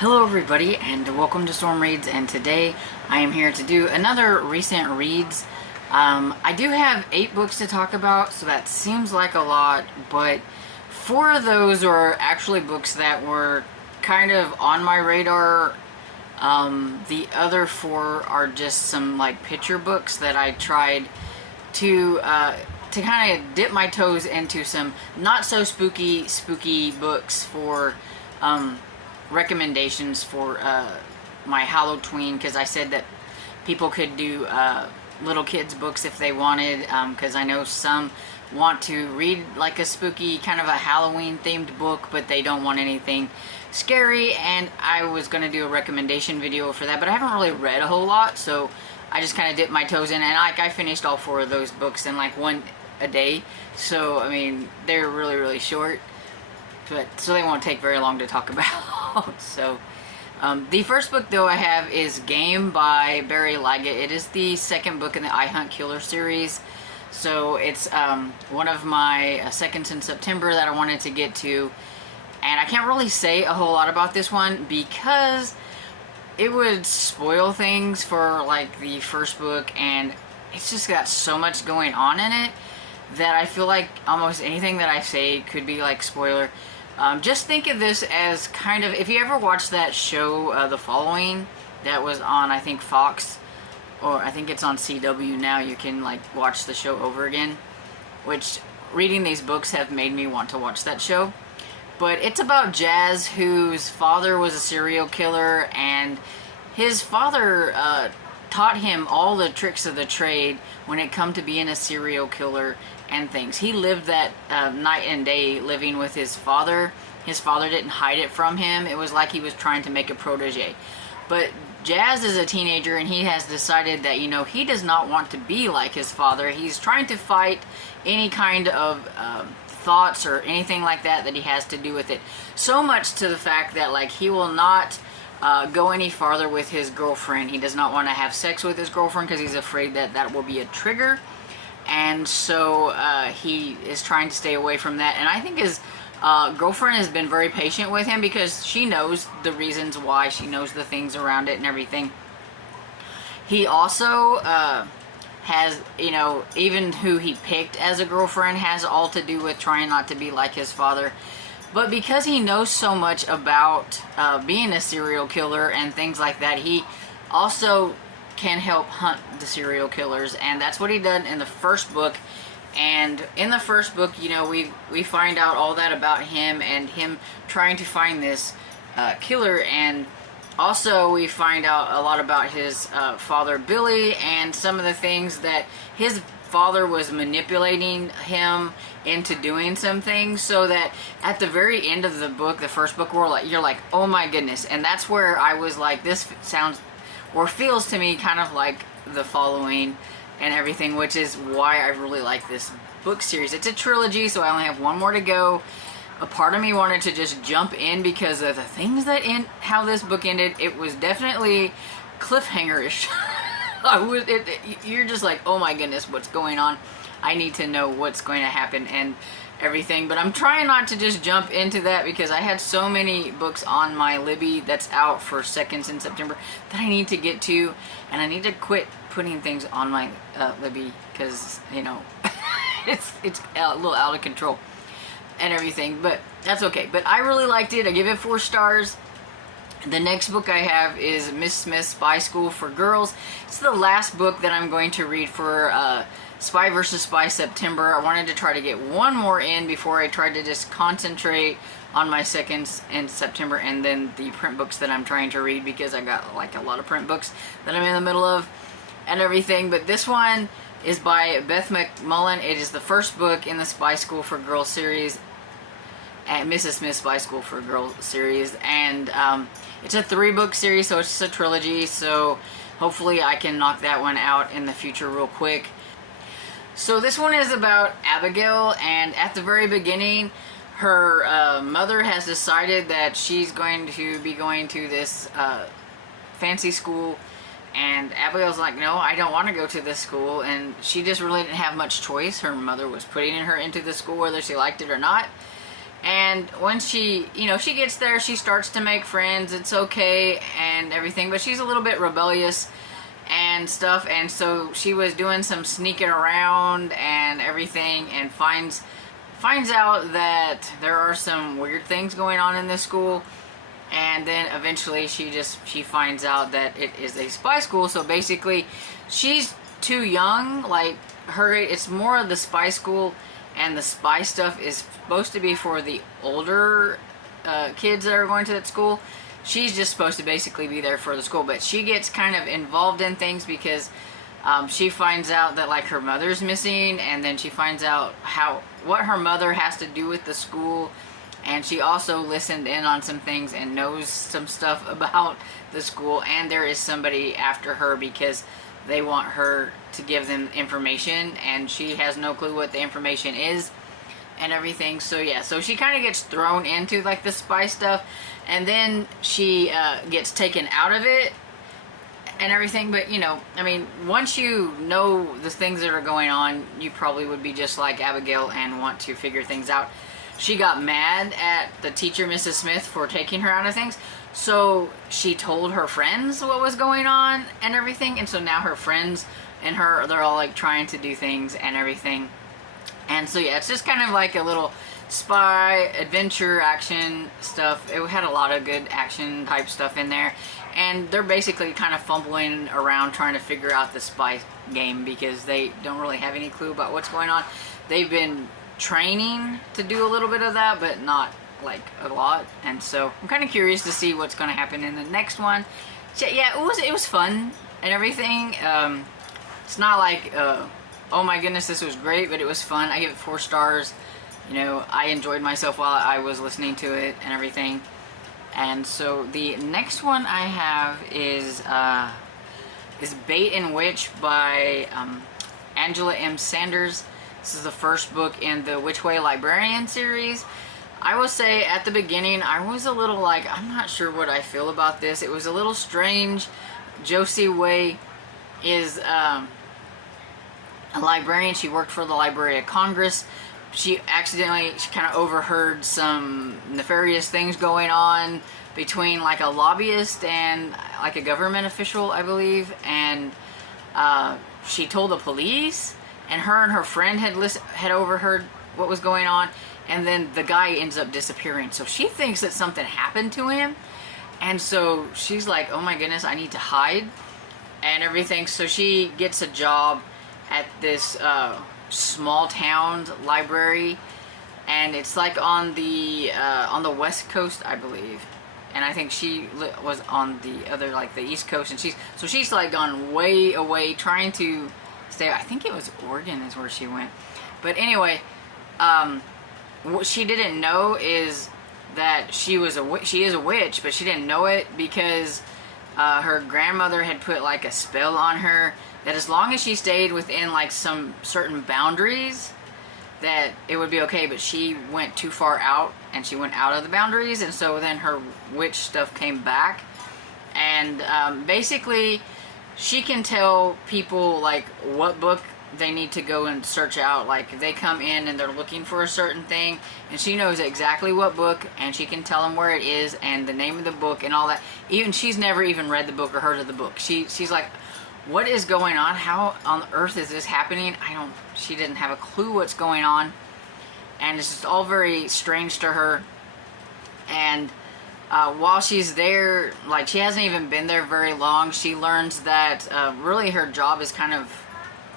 Hello everybody and welcome to Storm Reads, and today I am here to do another recent reads. I do have 8 books to talk about, so that seems like a lot, but 4 of those are actually books that were kind of on my radar. The other 4 are just some like picture books that I tried to kind of dip my toes into some not so spooky books for recommendations for my Halloween, because I said that people could do little kids books if they wanted, because I know some want to read like a spooky kind of a Halloween themed book, but they don't want anything scary, and I was going to do a recommendation video for that, but I haven't really read a whole lot, so I just kind of dipped my toes in, and I finished all 4 of those books in like one a day, so I mean they're really short, but so they won't take very long to talk about. So the first book though I have is Game by Barry Liggett. It is the second book in the I Hunt Killer series, so it's one of my seconds in September that I wanted to get to, and I can't really say a whole lot about this one because it would spoil things for like the first book, and it's just got so much going on in it that I feel like almost anything that I say could be like spoiler. Just think of this as kind of, if you ever watched that show, The Following, that was on, I think, Fox, or I think it's on CW now. You can, like, watch the show over again, which reading these books have made me want to watch that show. But it's about Jazz, whose father was a serial killer, and his father taught him all the tricks of the trade when it come to being a serial killer and things. He lived that night and day living with his father. His father didn't hide it from him. It was like he was trying to make a protege. But Jazz is a teenager, and he has decided that, you know, he does not want to be like his father. He's trying to fight any kind of thoughts or anything like that he has to do with it. So much to the fact that, like, he will not go any farther with his girlfriend. He does not want to have sex with his girlfriend because he's afraid that that will be a trigger. And so he is trying to stay away from that. And I think his girlfriend has been very patient with him because she knows the reasons why. She knows the things around it and everything. He also has, you know, even who he picked as a girlfriend has all to do with trying not to be like his father. But because he knows so much about being a serial killer and things like that, he also can help hunt the serial killers, and that's what he did in the first book. And in the first book, you know, we find out all that about him and him trying to find this killer, and also we find out a lot about his father Billy and some of the things that his father was manipulating him into doing some things, so that at the very end of the book, the first book, you're like, oh my goodness. And that's where I was like, this sounds or feels to me kind of like The Following and everything, which is why I really like this book series. It's a trilogy, so I only have 1 more to go. A part of me wanted to just jump in because of the things that how this book ended. It was definitely cliffhanger-ish. You're just like, oh my goodness, what's going on? I need to know what's going to happen and everything. But I'm trying not to just jump into that because I had so many books on my Libby that's out for seconds in September that I need to get to, and I need to quit putting things on my Libby because, you know, it's a little out of control and everything, but that's okay. But I really liked it. I give it 4 stars. The next book I have is Miss Smith's Spy School for Girls. It's the last book that I'm going to read for Spy vs. Spy September. I wanted to try to get 1 more in before I tried to just concentrate on my seconds in September and then the print books that I'm trying to read, because I got like a lot of print books that I'm in the middle of and everything. But this one is by Beth McMullen. It is the first book in the Spy School for Girls series, and Mrs. Smith's Spy School for Girls series, and it's a 3-book series, so it's just a trilogy, so hopefully I can knock that one out in the future real quick. So this one is about Abigail, and at the very beginning, her mother has decided that she's going to be going to this fancy school, and Abigail's like, no, I don't want to go to this school, and she just really didn't have much choice. Her mother was putting her into the school whether she liked it or not, And when she, she gets there, she starts to make friends. It's okay and everything, but she's a little bit rebellious and stuff. And so she was doing some sneaking around and everything, and finds out that there are some weird things going on in this school. And then eventually she finds out that it is a spy school. So basically she's too young, like it's more of the spy school, and the spy stuff is supposed to be for the older kids that are going to that school. She's just supposed to basically be there for the school, but she gets kind of involved in things because she finds out that like her mother's missing, and then she finds out what her mother has to do with the school. And she also listened in on some things and knows some stuff about the school, and there is somebody after her because they want her to give them information, and she has no clue what the information is and everything. So yeah, so she kind of gets thrown into like the spy stuff, and then she gets taken out of it and everything. But I mean, once you know the things that are going on, you probably would be just like Abigail and want to figure things out. She got mad at the teacher, Mrs. Smith, for taking her out of things. So she told her friends what was going on and everything. And so now her friends and her, they're all like trying to do things and everything. And so yeah, it's just kind of like a little spy, adventure, action stuff. It had a lot of good action type stuff in there. And they're basically kind of fumbling around trying to figure out the spy game because they don't really have any clue about what's going on. They've been training to do a little bit of that, but not like a lot. And so I'm kind of curious to see what's going to happen in the next one. So yeah, it was fun and everything. It's not like oh my goodness, this was great, but it was fun. I give it 4 stars. I enjoyed myself while I was listening to it and everything. And so the next one I have is Bait and Witch by Angela M. Sanders. This is the first book in the Which Way Librarian series. I will say at the beginning, I was a little like, I'm not sure what I feel about this. It was a little strange. Josie Way is a librarian. She worked for the Library of Congress. She kind of overheard some nefarious things going on between like a lobbyist and like a government official, I believe. And she told the police. And her friend had overheard what was going on, and then the guy ends up disappearing. So she thinks that something happened to him, and so she's like, oh my goodness, I need to hide and everything. So she gets a job at this small town library, and it's like on the West Coast, I believe. And I think she was on the other, like the East Coast, and she's like gone way away trying to stay. I think it was Oregon is where she went. But anyway, what she didn't know is that she is a witch, but she didn't know it because her grandmother had put like a spell on her that as long as she stayed within like some certain boundaries, that it would be okay. But she went too far out, and she went out of the boundaries, and so then her witch stuff came back. And basically she can tell people like what book they need to go and search out. Like if they come in and they're looking for a certain thing, and she knows exactly what book, and she can tell them where it is and the name of the book and all that. Even she's never even read the book or heard of the book. She's like, what is going on? How on earth is this happening? She didn't have a clue what's going on, and it's just all very strange to her. And while she's there, like she hasn't even been there very long, she learns that really her job is kind of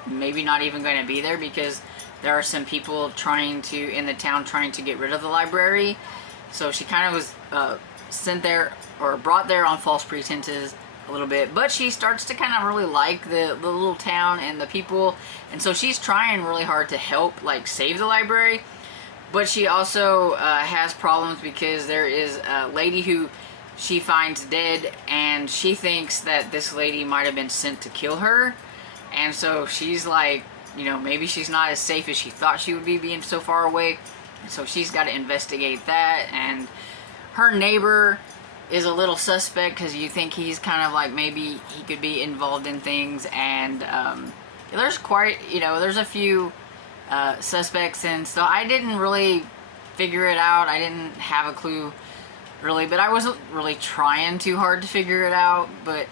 maybe not even going to be there because there are some people in the town trying to get rid of the library. So she kind of was sent there or brought there on false pretenses a little bit, but she starts to kind of really like the little town and the people, and so she's trying really hard to help like save the library. But she also has problems because there is a lady who she finds dead, and she thinks that this lady might have been sent to kill her. And so she's like, maybe she's not as safe as she thought she would be being so far away. And so she's got to investigate that. And her neighbor is a little suspect because you think he's kind of like maybe he could be involved in things. And there's quite, there's a few suspects and stuff. I didn't really figure it out. I didn't have a clue really, but I wasn't really trying too hard to figure it out. But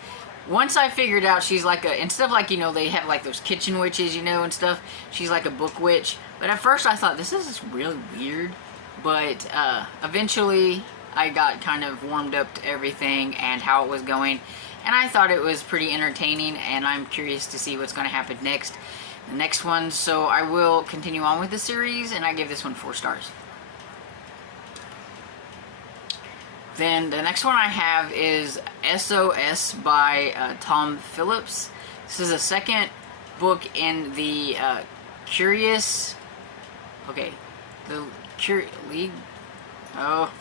once I figured out she's like a, instead of like, you know, they have like those kitchen witches, you know, and stuff, she's like a book witch. But at first I thought, this is really weird. But eventually I got kind of warmed up to everything and how it was going. And I thought it was pretty entertaining, and I'm curious to see what's going to happen next. The next one, so I will continue on with the series, and I give this one 4 stars. Then the next one I have is SOS by Tom Phillips. This is a second book in the Curious... Okay, the League... Oh...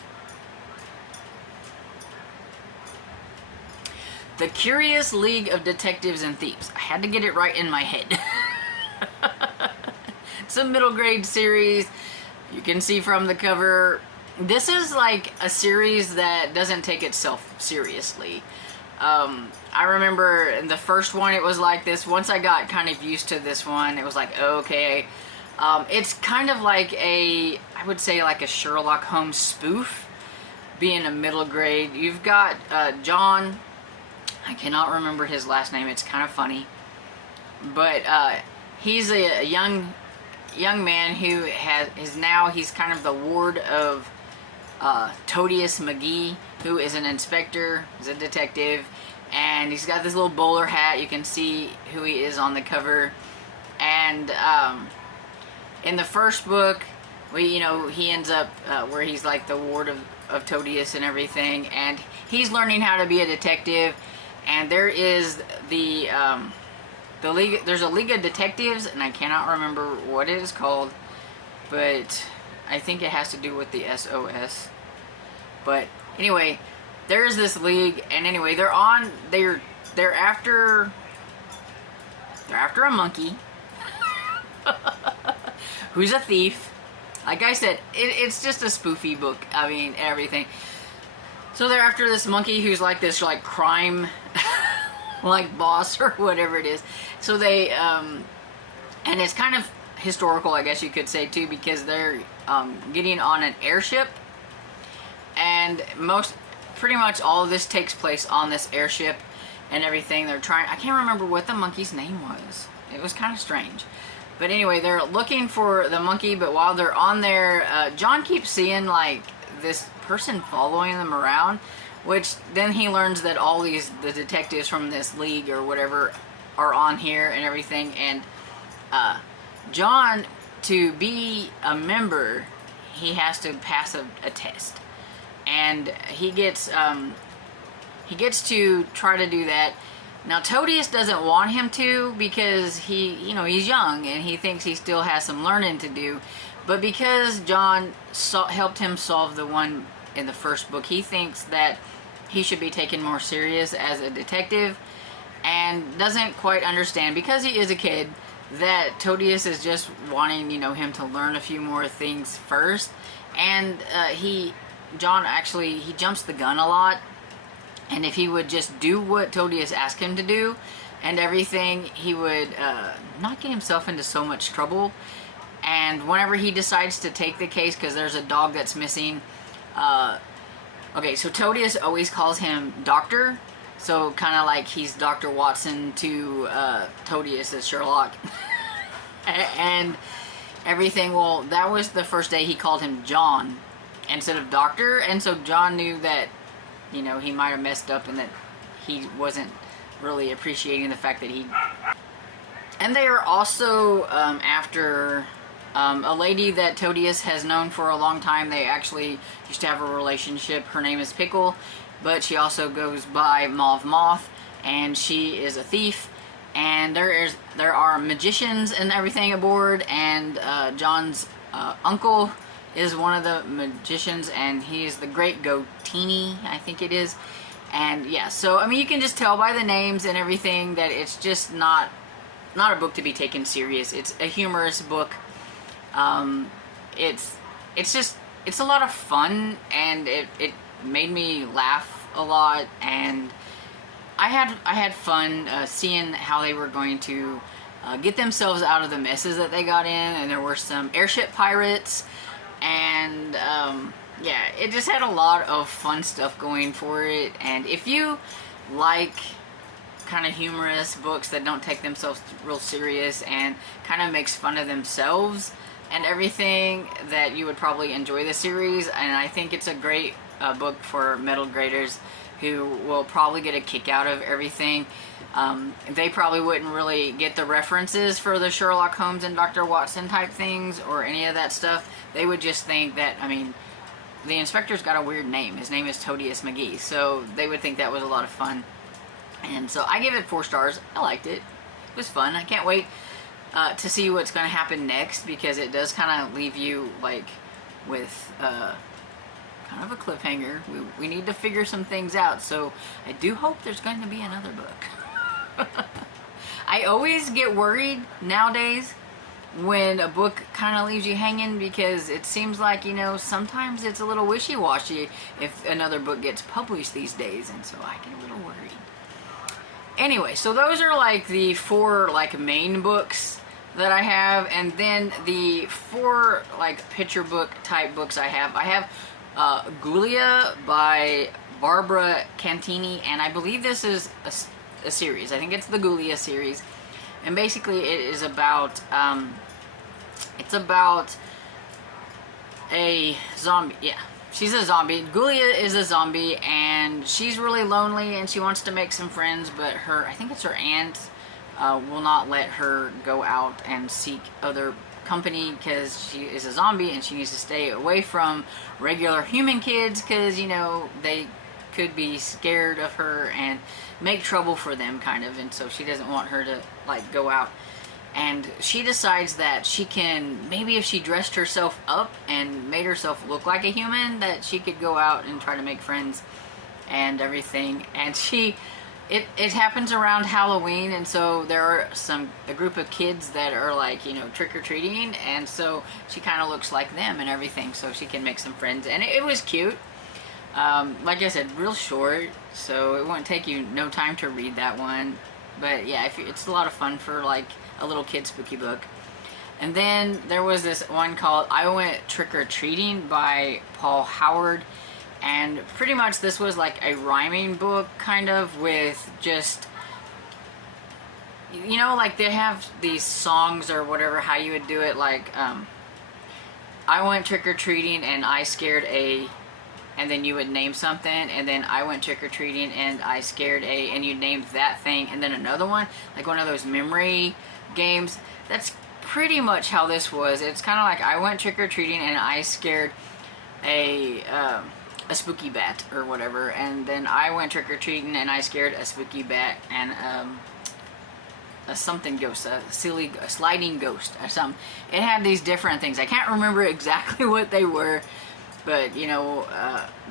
The Curious League of Detectives and Thieves. I had to get it right in my head. It's a middle grade series. You can see from the cover. This is like a series that doesn't take itself seriously. I remember in the first one it was like this. Once I got kind of used to this one, it was like, okay. It's kind of like I would say like a Sherlock Holmes spoof, being a middle grade. You've got John... I cannot remember his last name. It's kind of funny, but he's a young man who he's kind of the ward of Todious McGee, who is an inspector, he's a detective, and he's got this little bowler hat. You can see who he is on the cover. And in the first book, he ends up where he's like the ward of Todious and everything, and he's learning how to be a detective. And there is the league. There's a League of Detectives, and I cannot remember what it is called, but I think it has to do with the SOS. But anyway, there is this league, and anyway, they're after a monkey who's a thief. Like I said, it's just a spoofy book. I mean, everything. So they're after this monkey who's like this like crime like boss or whatever it is. So they and it's kind of historical, I guess you could say too, because they're getting on an airship, and pretty much all of this takes place on this airship and everything. I can't remember what the monkey's name was. It was kind of strange. But anyway, they're looking for the monkey, but while they're on there, John keeps seeing like this person following them around, which then he learns that all the detectives from this league or whatever are on here and everything. And John, to be a member, he has to pass a test, and he gets to try to do that. Now Todious doesn't want him to, because he's young and he thinks he still has some learning to do. But because John helped him solve the one in the first book, he thinks that he should be taken more serious as a detective, and doesn't quite understand, because he is a kid, that Todious is just wanting, him to learn a few more things first. And John actually, he jumps the gun a lot. And if he would just do what Todious asked him to do and everything, he would not get himself into so much trouble. And whenever he decides to take the case, because there's a dog that's missing, okay, so Todious always calls him Doctor, so kind of like he's Dr. Watson to Todious as Sherlock. And everything. Well, that was the first day he called him John instead of Doctor, and so John knew that he might have messed up, and that he wasn't really appreciating the fact that he... And they are also after a lady that Todious has known for a long time. They actually used to have a relationship. Her name is Pickle, but she also goes by Mauve Moth, and she is a thief. And there are magicians and everything aboard, and John's uncle is one of the magicians, and he is the Great Gotini, I think it is. And yeah, so I mean, you can just tell by the names and everything that it's just not a book to be taken serious. It's a humorous book. It's a lot of fun, and it made me laugh a lot, and I had fun seeing how they were going to get themselves out of the messes that they got in. And there were some airship pirates, And yeah, it just had a lot of fun stuff going for it. And if you like kind of humorous books that don't take themselves real serious and kind of makes fun of themselves and everything, that you would probably enjoy the series. And I think it's a great book for middle graders who will probably get a kick out of everything. They probably wouldn't really get the references for the Sherlock Holmes and Dr. Watson type things or any of that stuff. They would just think that, I mean, the inspector's got a weird name. His name is Todius McGee. So they would think that was a lot of fun. And so I give it 4 stars. I liked it. It was fun. I can't wait to see what's going to happen next, because it does kind of leave you like with kind of a cliffhanger. We need to figure some things out. So I do hope there's going to be another book. I always get worried nowadays when a book kind of leaves you hanging, because it seems like, you know, sometimes it's a little wishy-washy if another book gets published these days, and so I get a little worried. Anyway, so those are like the 4 like main books that I have, and then the 4 like picture book type books I have. I have Ghoulia by Barbara Cantini, and I believe this is a series. I think it's the Ghoulia series, and basically it is about it's about a zombie. Yeah, she's a zombie. Ghoulia is a zombie, and she's really lonely, and she wants to make some friends, but her, I think it's her aunt, will not let her go out and seek other company because she is a zombie and she needs to stay away from regular human kids, because, you know, they could be scared of her and make trouble for them, kind of, and so she doesn't want her to like go out. And she decides that she can, maybe if she dressed herself up and made herself look like a human, that she could go out and try to make friends and everything. And it happens around Halloween, and so there are a group of kids that are like, you know, trick-or-treating, and so she kind of looks like them and everything, so she can make some friends. And it was cute. Like I said, real short, so it won't take you no time to read that one. But yeah, it's a lot of fun for like a little kid spooky book. And then there was this one called I Went Trick-or-Treating by Paul Howard, and pretty much this was like a rhyming book, kind of, with just, you know, like they have these songs or whatever, how you would do it, like I went trick-or-treating and I scared a, and then you would name something, and then I went trick-or-treating and I scared a, and you named that thing, and then another one, like one of those memory games. That's pretty much how this was. It's kind of like I went trick-or-treating and I scared a spooky bat or whatever, and then I went trick-or-treating and I scared a spooky bat and a something ghost, a sliding ghost or something. It had these different things. I can't remember exactly what they were, but, you know,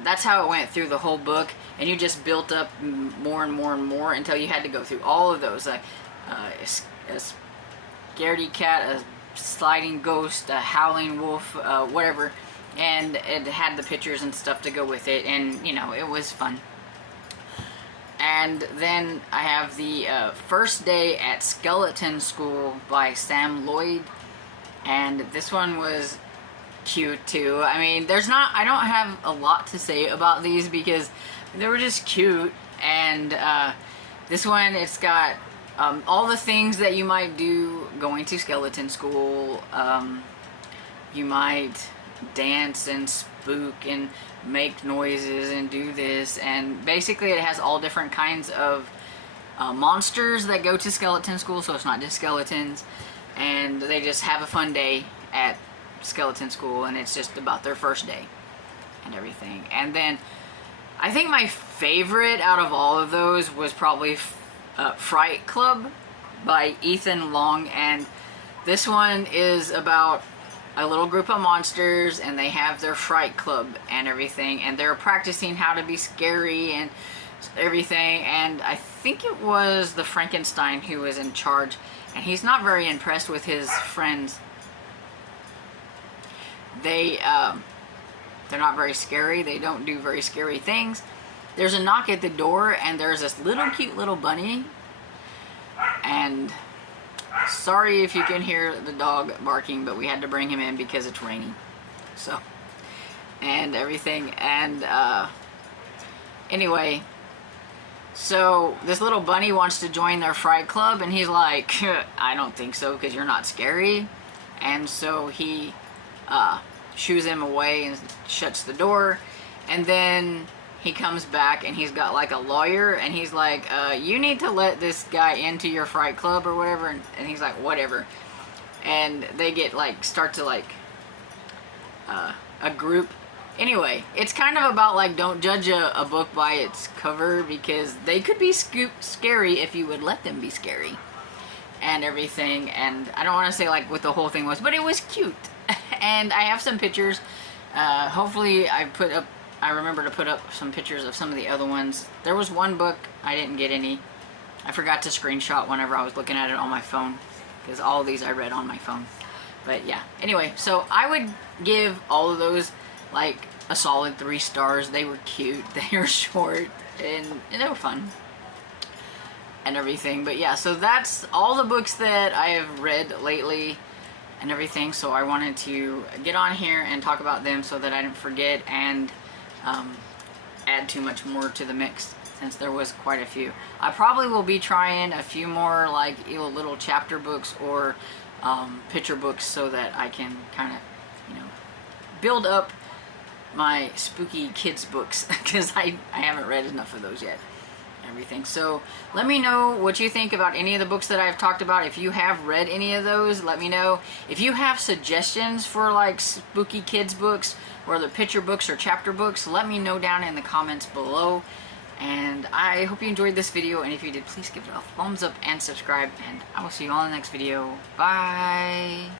that's how it went through the whole book, and you just built up more and more and more until you had to go through all of those, like a scaredy cat, a sliding ghost, a howling wolf, whatever, and it had the pictures and stuff to go with it, and, you know, it was fun. And then I have the First Day at Skeleton School by Sam Lloyd, and this one was cute too. I mean, I don't have a lot to say about these because they were just cute. And this one, it's got all the things that you might do going to skeleton school. You might dance and spook and make noises and do this, and basically it has all different kinds of monsters that go to skeleton school, so it's not just skeletons, and they just have a fun day at skeleton school, and it's just about their first day and everything. And then I think my favorite out of all of those was probably Fright Club by Ethan Long, and this one is about a little group of monsters, and they have their Fright Club and everything, and they're practicing how to be scary and everything. And I think it was the Frankenstein who was in charge, and he's not very impressed with his friends. They're not very scary. They don't do very scary things. There's a knock at the door, and there's this little cute little bunny, and sorry if you can hear the dog barking, but we had to bring him in because it's raining. So, and everything. And anyway, so this little bunny wants to join their Fright Club, and he's like, I don't think so, because you're not scary. And so he shoos him away and shuts the door. And then he comes back, and he's got like a lawyer, and he's like, you need to let this guy into your Fright Club or whatever. And he's like, whatever. And they get like, start to like a group. Anyway, it's kind of about like, don't judge a book by its cover, because they could be scary if you would let them be scary and everything. And I don't want to say like what the whole thing was, but it was cute. And I have some pictures. Hopefully I remember to put up some pictures of some of the other ones. There was one book I didn't get any. I forgot to screenshot whenever I was looking at it on my phone, because all of these I read on my phone. But yeah, anyway, so I would give all of those like a solid 3 stars. They were cute, they were short, and they were fun and everything. But yeah, so that's all the books that I have read lately and everything. So I wanted to get on here and talk about them so that I didn't forget and add too much more to the mix, since there was quite a few. I probably will be trying a few more like little chapter books or picture books, so that I can kind of, you know, build up my spooky kids books, because I haven't read enough of those yet. Everything. So let me know what you think about any of the books that I've talked about. If you have read any of those, let me know. If you have suggestions for like spooky kids books, whether picture books or chapter books, let me know down in the comments below. And I hope you enjoyed this video, and if you did, please give it a thumbs up and subscribe, and I will see you all in the next video. Bye!